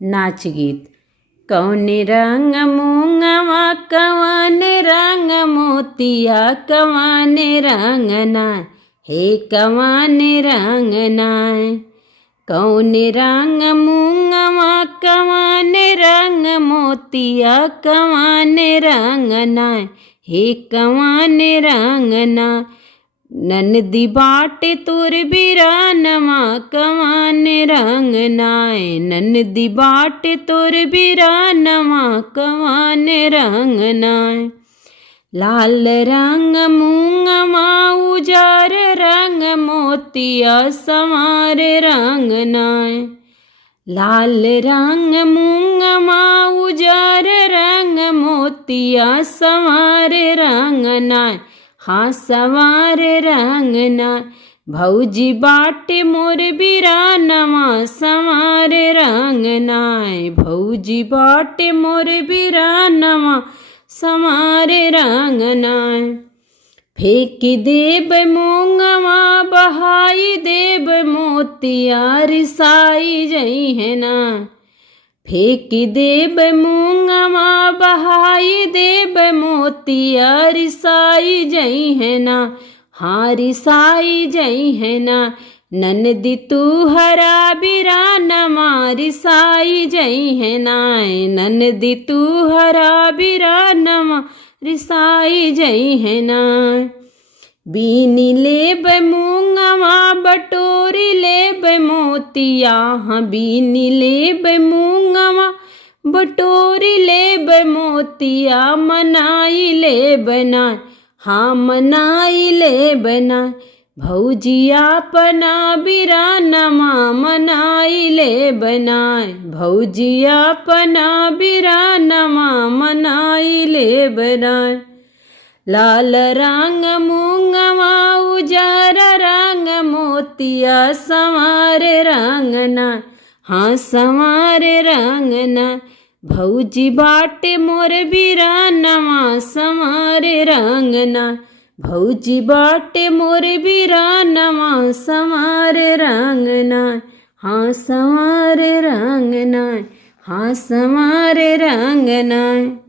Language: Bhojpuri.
नाच गीत। कौन रंग मूंगवा कवन रंग मोतिया कवन रंग नाय, हे कवन रंग नाय। कौन रंग मूंगवा कवन रंग मोतिया कवन रंग नाय, हे कवन रंग नाय। ननदी बाटे तोर बिरानमा कवन रंग नाय, ननदी बाटे तोर बिरानमा कवन रंग नाय। लाल रंग मूंगवा उजर रंग मोतिया संवार रंग नाय। लाल रंग मूंगवा उजर रंग मोतिया संवार रंग नाय, हाँ संवार रंग नाय। भौजी बाटे मोर बिरानमा संवार रंग नाय, भौजी बाटे मोर बिरानमा संवार रंग नाय। फेंक देब मूंगवा बहाई देब मोतिया रिसाई जई है ना। फेंक देब मूंगवा बहाई देब मोतिया रिसाई जई है ना, हाँ रिसाई जई है ना। ननदी तू हरा बिरानमा रिसाई जई है ना, ननदी तू हरा बिरानमा रिसाई जई है ना। बीनी लेब मूंगवा बटोरी लेब मोतिया, हाँ बीनी लेब मूंगवा बटोरी लेब मोतिया मनाई लेब नाय, हाँ मनाई लेब नाय। भौजी अपना बिरानमा मनाई लेब नाय, भौजी अपना बिरानमा मनाई लेब नाय। लाल रंग मूंगवा उजर रंग मोतिया संवार रंग नाय, हाँ संवार रंग नाय। भौजी बाटे मोर बिरानमा संवार रंग नाय, भौजी बाटे मोर बिरानमा संवार रंग नाय, हाँ संवार रंग नाय, हाँ संवार रंग नाय।